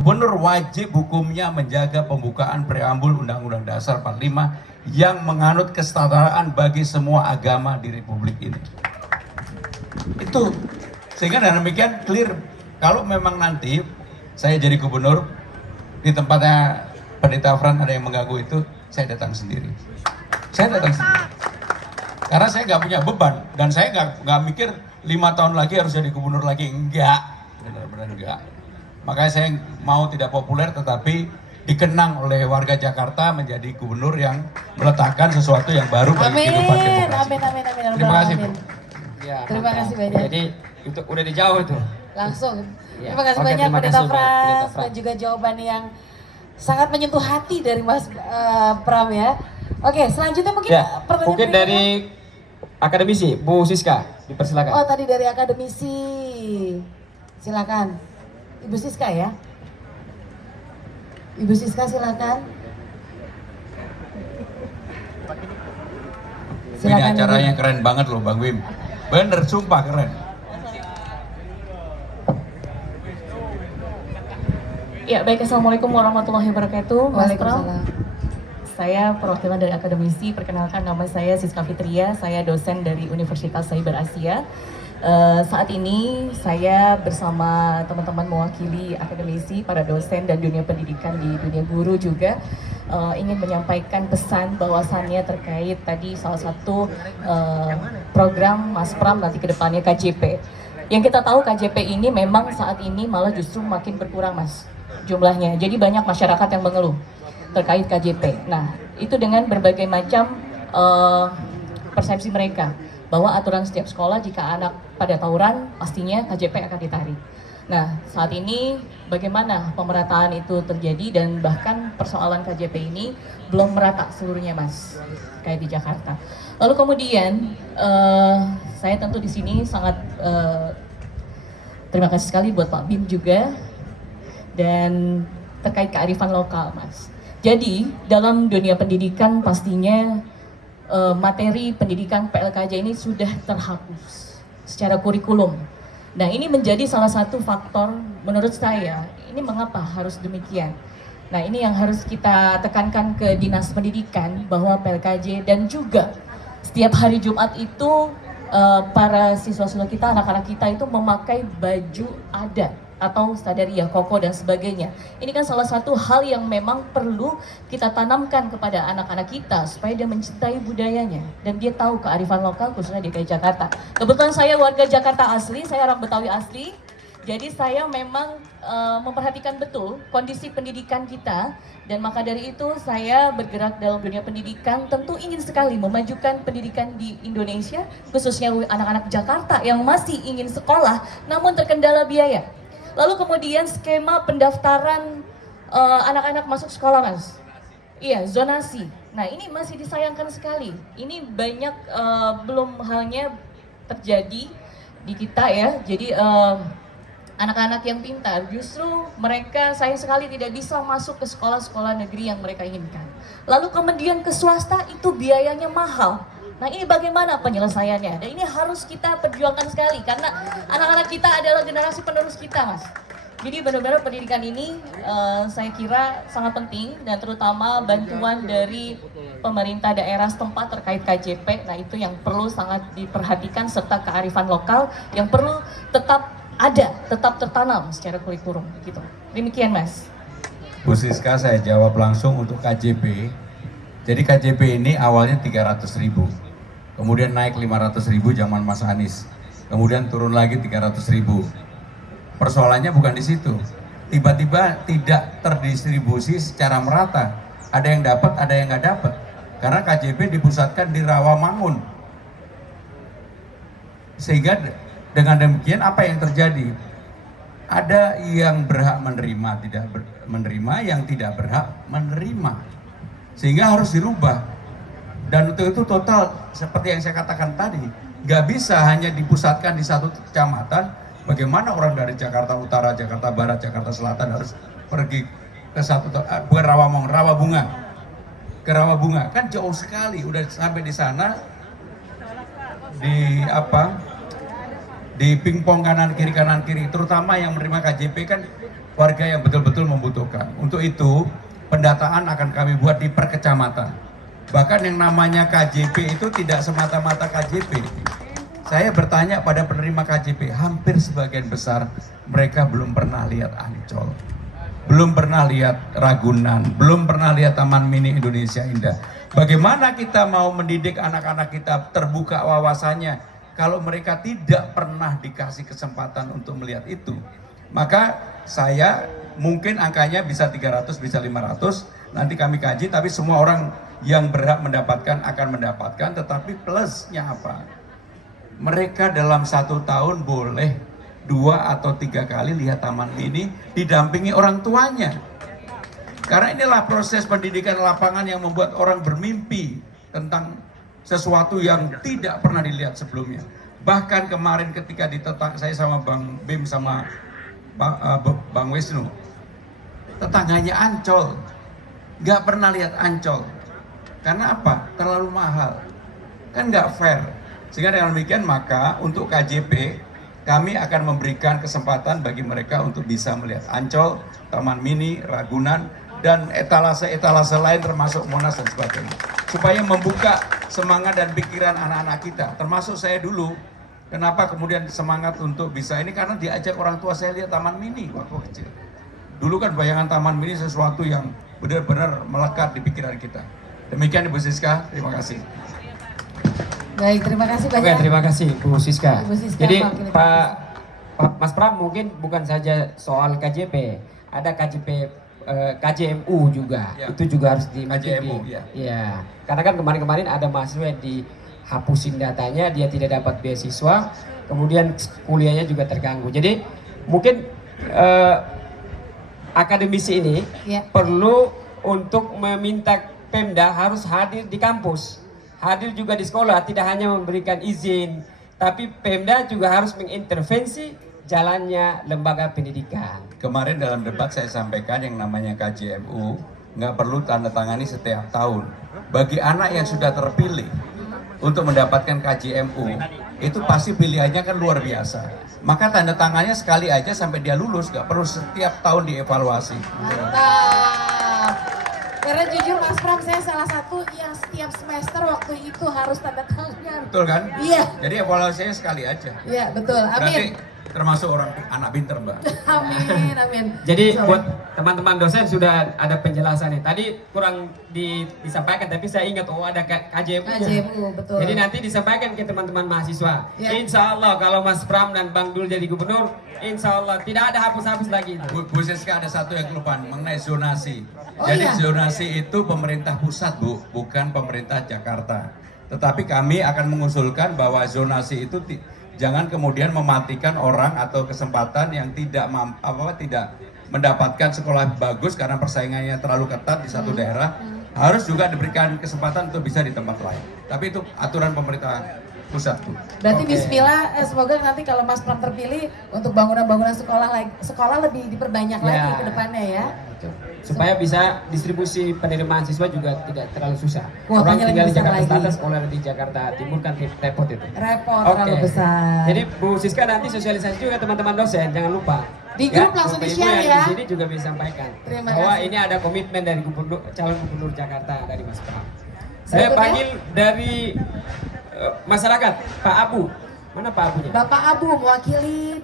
Gubernur wajib hukumnya menjaga pembukaan preambul Undang-Undang Dasar 45 yang menganut kesetaraan bagi semua agama di Republik ini. Itu sehingga dengan demikian clear, kalau memang nanti saya jadi gubernur di tempatnya Pendeta Fran ada yang mengganggu itu, saya datang sendiri. Saya datang sendiri. Karena saya nggak punya beban dan saya nggak mikir 5 tahun lagi harus jadi gubernur lagi, enggak, benar-benar enggak. Makanya saya mau tidak populer tetapi dikenang oleh warga Jakarta menjadi gubernur yang meletakkan sesuatu yang baru bagi kehidupan demokrasi. Amin. Terima kasih, Bu. Ya, terima kasih banyak. Jadi itu udah dijauh itu. Langsung. Ya. Terima kasih Oke, banyak terima Pendeta kasih, Frans dan juga jawaban yang sangat menyentuh hati dari Mas Pram ya. Oke, selanjutnya mungkin Ya, pertanyaan mungkin dari akademisi Bu Siska, dipersilakan. Oh, tadi dari akademisi. Silakan. Ibu Siska ya. Ibu Siska silakan. Ini acaranya keren banget loh Bang Wim. Bener, sumpah keren. Ya, baik. Assalamualaikum warahmatullahi wabarakatuh. Mas Pram. Waalaikumsalam. Saya perwakilan dari akademisi. Perkenalkan, nama saya Siska Fitria. Saya dosen dari Universitas Cyber Asia. Saat ini saya bersama teman-teman mewakili akademisi, para dosen dan dunia pendidikan di dunia guru juga ingin menyampaikan pesan bahwasannya terkait tadi salah satu program Mas Pram nanti ke depannya KJP. Yang kita tahu KJP ini memang saat ini malah justru makin berkurang Mas jumlahnya. Jadi banyak masyarakat yang mengeluh terkait KJP. Nah, itu dengan berbagai macam persepsi mereka bahwa aturan setiap sekolah jika anak pada tawuran pastinya KJP akan ditarik. Nah, saat ini bagaimana pemerataan itu terjadi dan bahkan persoalan KJP ini belum merata seluruhnya Mas, kayak di Jakarta. Lalu kemudian saya tentu di sini sangat terima kasih sekali buat Pak Bim juga dan terkait kearifan lokal Mas. Jadi dalam dunia pendidikan pastinya materi pendidikan PLKJ ini sudah terhapus secara kurikulum. Nah, ini menjadi salah satu faktor menurut saya, ini mengapa harus demikian. Nah, ini yang harus kita tekankan ke Dinas Pendidikan bahwa PLKJ dan juga setiap hari Jumat itu para siswa-siswa kita, anak-anak kita itu memakai baju adat atau sadariyah, koko dan sebagainya. Ini kan salah satu hal yang memang perlu kita tanamkan kepada anak-anak kita supaya dia mencintai budayanya dan dia tahu kearifan lokal khususnya di DKI Jakarta. Kebetulan saya warga Jakarta asli, saya orang Betawi asli. Jadi saya memang memperhatikan betul kondisi pendidikan kita dan maka dari itu saya bergerak dalam dunia pendidikan, tentu ingin sekali memajukan pendidikan di Indonesia khususnya anak-anak Jakarta yang masih ingin sekolah namun terkendala biaya. Lalu kemudian skema pendaftaran anak-anak masuk sekolah Mas. Iya, zonasi. Nah, ini masih disayangkan sekali. Ini banyak belum halnya terjadi di kita ya. Jadi anak-anak yang pintar justru mereka sayang sekali tidak bisa masuk ke sekolah-sekolah negeri yang mereka inginkan. Lalu kemudian ke swasta itu biayanya mahal. Nah, ini bagaimana penyelesaiannya? Dan ini harus kita perjuangkan sekali karena anak-anak kita adalah generasi penerus kita, Mas. Jadi benar-benar pendidikan ini saya kira sangat penting dan terutama bantuan dari pemerintah daerah setempat terkait KJP. Nah, itu yang perlu sangat diperhatikan serta kearifan lokal yang perlu tetap ada, tetap tertanam secara kurikulum gitu. Demikian, Mas. Bu Siska, saya jawab langsung untuk KJP. Jadi KJP ini awalnya 300.000. Kemudian naik 500.000 zaman Mas Anies. Kemudian turun lagi 300.000. Persoalannya bukan di situ. Tiba-tiba tidak terdistribusi secara merata. Ada yang dapat, ada yang nggak dapat. Karena KJP dipusatkan di Rawamangun. Sehingga dengan demikian apa yang terjadi? Ada yang berhak menerima, tidak menerima, yang tidak berhak menerima. Sehingga harus dirubah. Dan untuk itu total, seperti yang saya katakan tadi, nggak bisa hanya dipusatkan di satu kecamatan. Bagaimana orang dari Jakarta Utara, Jakarta Barat, Jakarta Selatan harus pergi ke satu, bukan Rawamangun, Rawabunga. Ke Rawabunga, kan jauh sekali, udah sampai di sana, di di pingpong kanan kiri, terutama yang menerima KJP kan warga yang betul-betul membutuhkan. Untuk itu pendataan akan kami buat di per kecamatan. Bahkan yang namanya KJP itu tidak semata-mata KJP. Saya bertanya pada penerima KJP, hampir sebagian besar mereka belum pernah lihat Ancol, belum pernah lihat Ragunan, belum pernah lihat Taman Mini Indonesia Indah. Bagaimana kita mau mendidik anak-anak kita terbuka wawasannya kalau mereka tidak pernah dikasih kesempatan untuk melihat itu? Maka saya mungkin angkanya bisa 300, bisa 500, nanti kami kaji, tapi semua orang yang berhak mendapatkan akan mendapatkan, tetapi plusnya apa? Mereka dalam 1 tahun boleh 2 atau 3 kali lihat Taman Mini didampingi orang tuanya. Karena inilah proses pendidikan lapangan yang membuat orang bermimpi tentang sesuatu yang tidak pernah dilihat sebelumnya. Bahkan kemarin ketika ditetang saya sama Bang Bim sama Bang Wisnu, tetangganya Ancol, nggak pernah lihat Ancol. Karena apa? Terlalu mahal. Kan nggak fair. Sehingga dengan demikian maka untuk KJP kami akan memberikan kesempatan bagi mereka untuk bisa melihat Ancol, Taman Mini, Ragunan, dan etalase-etalase lain termasuk Monas dan sebagainya. Supaya membuka semangat dan pikiran anak-anak kita. Termasuk saya dulu, kenapa kemudian semangat untuk bisa ini, karena diajak orang tua saya lihat Taman Mini waktu kecil. Dulu kan bayangan Taman Mini sesuatu yang benar-benar melekat di pikiran kita. Demikian Ibu Siska, terima kasih. Baik, terima kasih banyak. Oke, terima kasih Bu Siska. Bu Siska, Jadi mewakili Pak Mas Pram mungkin bukan saja soal KJP, ada KJP KJMU juga. Ya. Itu juga harus KJMU, ya. Ya. Karena kan kemarin-kemarin ada mahasiswa yang dihapusin datanya, dia tidak dapat beasiswa, kemudian kuliahnya juga terganggu. Jadi mungkin akademisi ini Ya. perlu untuk meminta Pemda harus hadir di kampus, hadir juga di sekolah, tidak hanya memberikan izin, tapi Pemda juga harus mengintervensi jalannya lembaga pendidikan. Kemarin dalam debat saya sampaikan yang namanya KJMU nggak perlu tanda tangani setiap tahun. Bagi anak yang sudah terpilih untuk mendapatkan KJMU, itu pasti pilihannya kan luar biasa. Maka tanda tangannya sekali aja sampai dia lulus, nggak perlu setiap tahun dievaluasi. Mantap. Karena jujur Mas Pram, saya salah satu yang setiap semester waktu itu harus tanda tangan. Betul kan? Iya. Jadi evaluasinya sekali aja. Iya, betul. Berarti Amin. termasuk orang anak pinter, Mbak. Amin, amin. Jadi Sorry. buat teman-teman dosen sudah ada penjelasan nih. Tadi kurang disampaikan, tapi saya ingat ada KJMU. KJMU, betul. Jadi nanti disampaikan ke teman-teman mahasiswa. Ya. Insya Allah kalau Mas Pram dan Bang Dul jadi gubernur, insya Allah tidak ada hapus-hapus lagi. Bu Siska, ada satu yang kelupaan mengenai zonasi. Oh, Jadi iya. zonasi itu pemerintah pusat, Bu, bukan pemerintah Jakarta. Tetapi kami akan mengusulkan bahwa zonasi itu jangan kemudian mematikan orang atau kesempatan yang tidak mendapatkan sekolah bagus karena persaingannya terlalu ketat di satu daerah. Harus juga diberikan kesempatan untuk bisa di tempat lain. Tapi itu aturan pemerintah pusat, Bu. Berarti Oke. bismillah, semoga nanti kalau Mas Pram terpilih untuk bangunan-bangunan sekolah lebih diperbanyak lagi ke depannya ya. Supaya bisa distribusi penerimaan siswa juga tidak terlalu susah. Kuotanya Orang lebih tinggal di besar Jakarta lagi. Selatan, sekolah di Jakarta Timur kan repot itu. Repot, Oke. terlalu besar. Jadi Bu Siska nanti sosialisasi juga teman-teman dosen, jangan lupa. Di grup langsung Bapak Ibu di-share yang ya. Di sini juga bisa sampaikan Terima bahwa kasih. ini ada komitmen dari calon gubernur Jakarta dari Mas Pram. Saya Berikutnya. panggil dari masyarakat, Pak Abu. Mana Pak Abunya? Bapak Abu mewakili